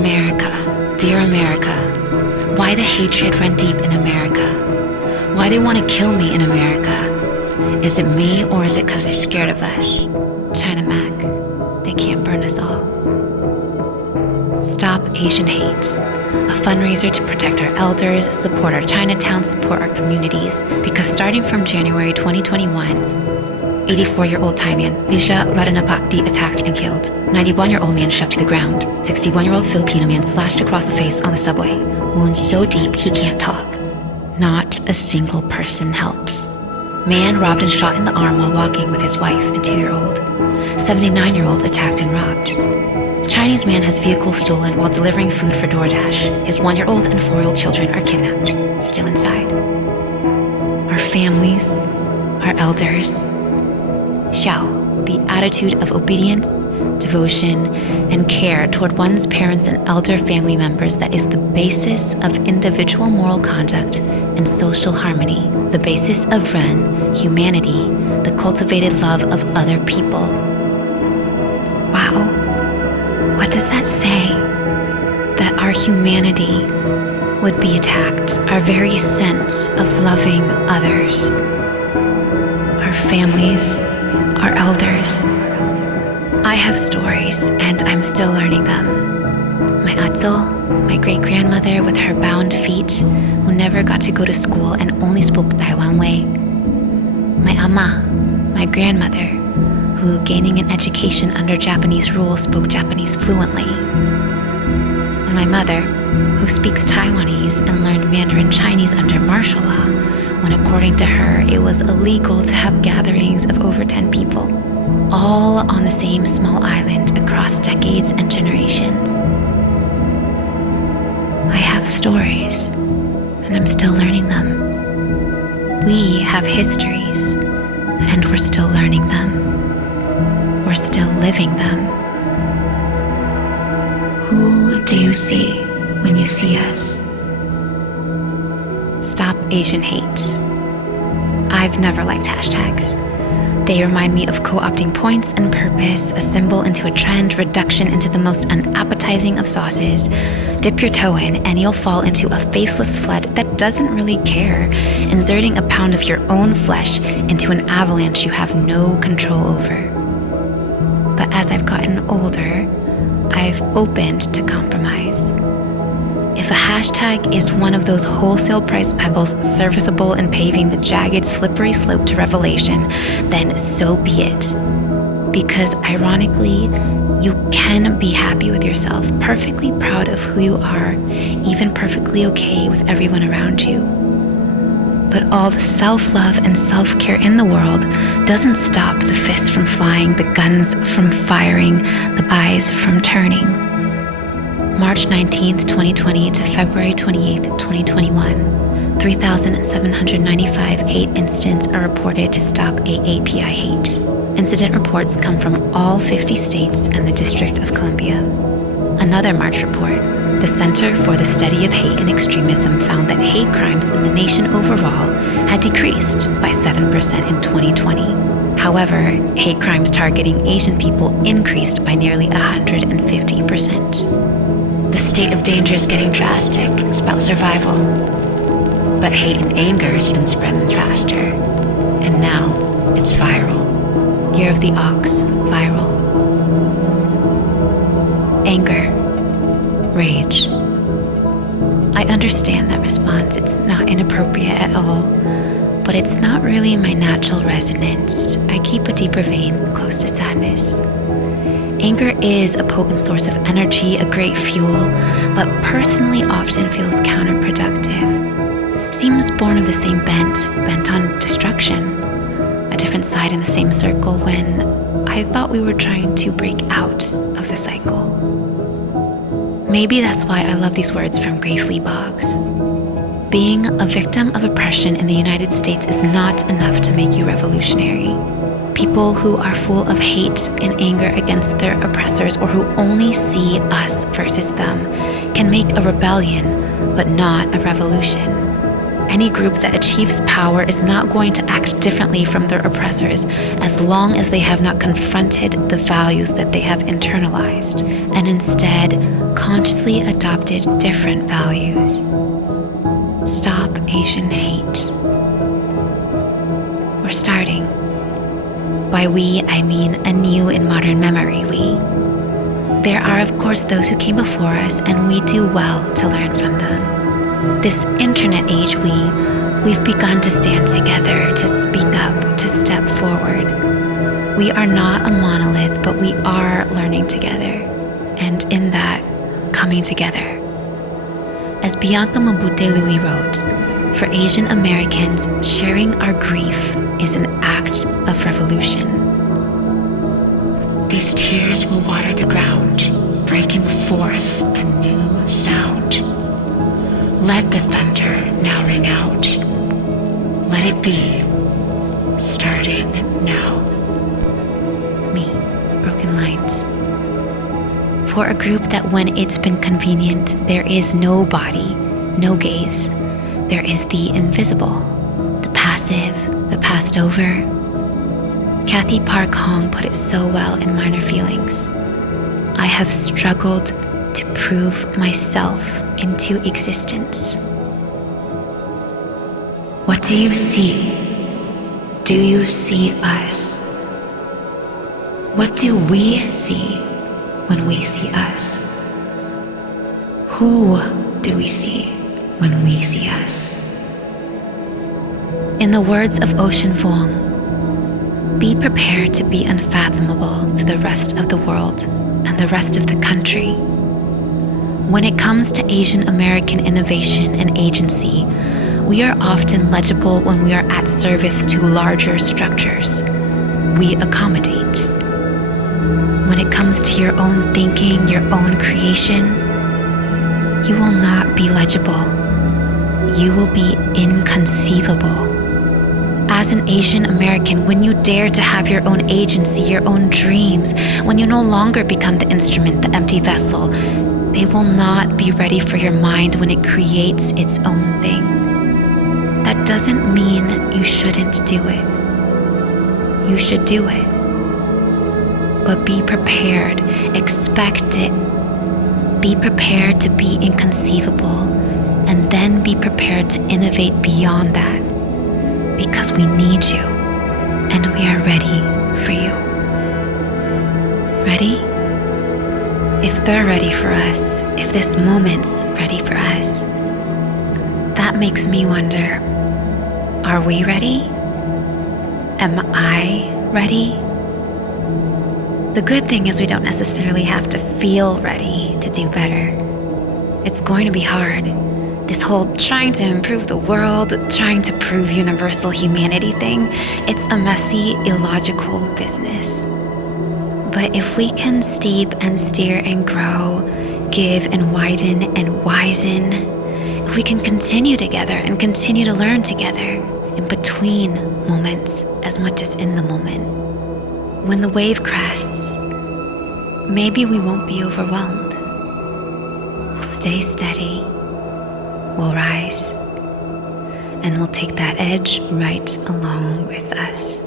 America, dear America, why the hatred run deep in America? Why they want to kill me in America? Is it me or is it because they're scared of us? China Mac, they can't burn us all. Stop Asian Hate, a fundraiser to protect our elders, support our Chinatown, support our communities, because starting from January 2021, 84-year-old Thai man, Visha Radanapakdi attacked and killed. 91-year-old man shoved to the ground. 61-year-old Filipino man slashed across the face on the subway. Wounds so deep he can't talk. Not a single person helps. Man robbed and shot in the arm while walking with his wife and 2-year-old. 79-year-old attacked and robbed. Chinese man has vehicle stolen while delivering food for DoorDash. His 1-year-old and 4-year-old children are kidnapped, still inside. Our families, our elders. Xiao, the attitude of obedience, devotion, and care toward one's parents and elder family members that is the basis of individual moral conduct and social harmony, the basis of Ren, humanity, the cultivated love of other people. Wow, what does that say? That our humanity would be attacked, our very sense of loving others, our families, our elders. I have stories, and I'm still learning them. My atzo, my great-grandmother with her bound feet, who never got to go to school and only spoke Taiwan way. My ama, my grandmother, who, gaining an education under Japanese rule, spoke Japanese fluently. And my mother, who speaks Taiwanese and learned Mandarin Chinese under martial law, when according to her, it was illegal to have gatherings of over 10 people, all on the same small island across decades and generations. I have stories, and I'm still learning them. We have histories, and we're still learning them. We're still living them. Who do you see when you see us? Stop Asian Hate. I've never liked hashtags. They remind me of co-opting points and purpose, a symbol into a trend, reduction into the most unappetizing of sauces. Dip your toe in and you'll fall into a faceless flood that doesn't really care, inserting a pound of your own flesh into an avalanche you have no control over. But as I've gotten older, I've opened to compromise. If a hashtag is one of those wholesale price pebbles serviceable in paving the jagged, slippery slope to revelation, then so be it. Because ironically, you can be happy with yourself, perfectly proud of who you are, even perfectly okay with everyone around you. But all the self-love and self-care in the world doesn't stop the fists from flying, the guns from firing, the eyes from turning. March 19th, 2020 to February 28th, 2021, 3,795 hate incidents are reported to stop AAPI hate. Incident reports come from all 50 states and the District of Columbia. Another March report, the Center for the Study of Hate and Extremism, found that hate crimes in the nation overall had decreased by 7% in 2020. However, hate crimes targeting Asian people increased by nearly 150%. The state of danger is getting drastic. It's about survival. But hate and anger has been spreading faster. And now, it's viral. Year of the Ox, viral. Anger. Rage. I understand that response. It's not inappropriate at all. But it's not really my natural resonance. I keep a deeper vein close to sadness. Anger is a potent source of energy, a great fuel, but personally often feels counterproductive. Seems born of the same bent on destruction. A different side in the same circle when I thought we were trying to break out of the cycle. Maybe that's why I love these words from Grace Lee Boggs. Being a victim of oppression in the United States is not enough to make you revolutionary. People who are full of hate and anger against their oppressors or who only see us versus them can make a rebellion, but not a revolution. Any group that achieves power is not going to act differently from their oppressors as long as they have not confronted the values that they have internalized and instead consciously adopted different values. Stop Asian hate. We're starting. By we, I mean a new and modern memory we. There are, of course, those who came before us, and we do well to learn from them. This internet age, we've begun to stand together, to speak up, to step forward. We are not a monolith, but we are learning together, and in that, coming together. As Bianca Mabute Lui wrote, for Asian Americans, sharing our grief is an act of revolution. These tears will water the ground, breaking forth a new sound. Let the thunder now ring out. Let it be, starting now. Me, broken lines. For a group that when it's been convenient, there is no body, no gaze. There is the invisible, the passive, the passed over. Kathy Park Hong put it so well in Minor Feelings. I have struggled to prove myself into existence. What do you see? Do you see us? What do we see when we see us? Who do we see when we see us? In the words of Ocean Vuong, be prepared to be unfathomable to the rest of the world and the rest of the country. When it comes to Asian American innovation and agency, we are often legible when we are at service to larger structures. We accommodate. When it comes to your own thinking, your own creation, you will not be legible. You will be inconceivable. As an Asian American, when you dare to have your own agency, your own dreams, when you no longer become the instrument, the empty vessel, they will not be ready for your mind when it creates its own thing. That doesn't mean you shouldn't do it. You should do it. But be prepared, expect it. Be prepared to be inconceivable, and then be prepared to innovate beyond that. Because we need you, and we are ready for you. Ready? If they're ready for us, if this moment's ready for us, that makes me wonder, are we ready? Am I ready? The good thing is we don't necessarily have to feel ready to do better. It's going to be hard. This whole trying to improve the world, trying to prove universal humanity thing, it's a messy, illogical business. But if we can steep and steer and grow, give and widen and wizen, if we can continue together and continue to learn together in between moments as much as in the moment, when the wave crests, maybe we won't be overwhelmed. We'll stay steady. We'll rise, and we'll take that edge right along with us.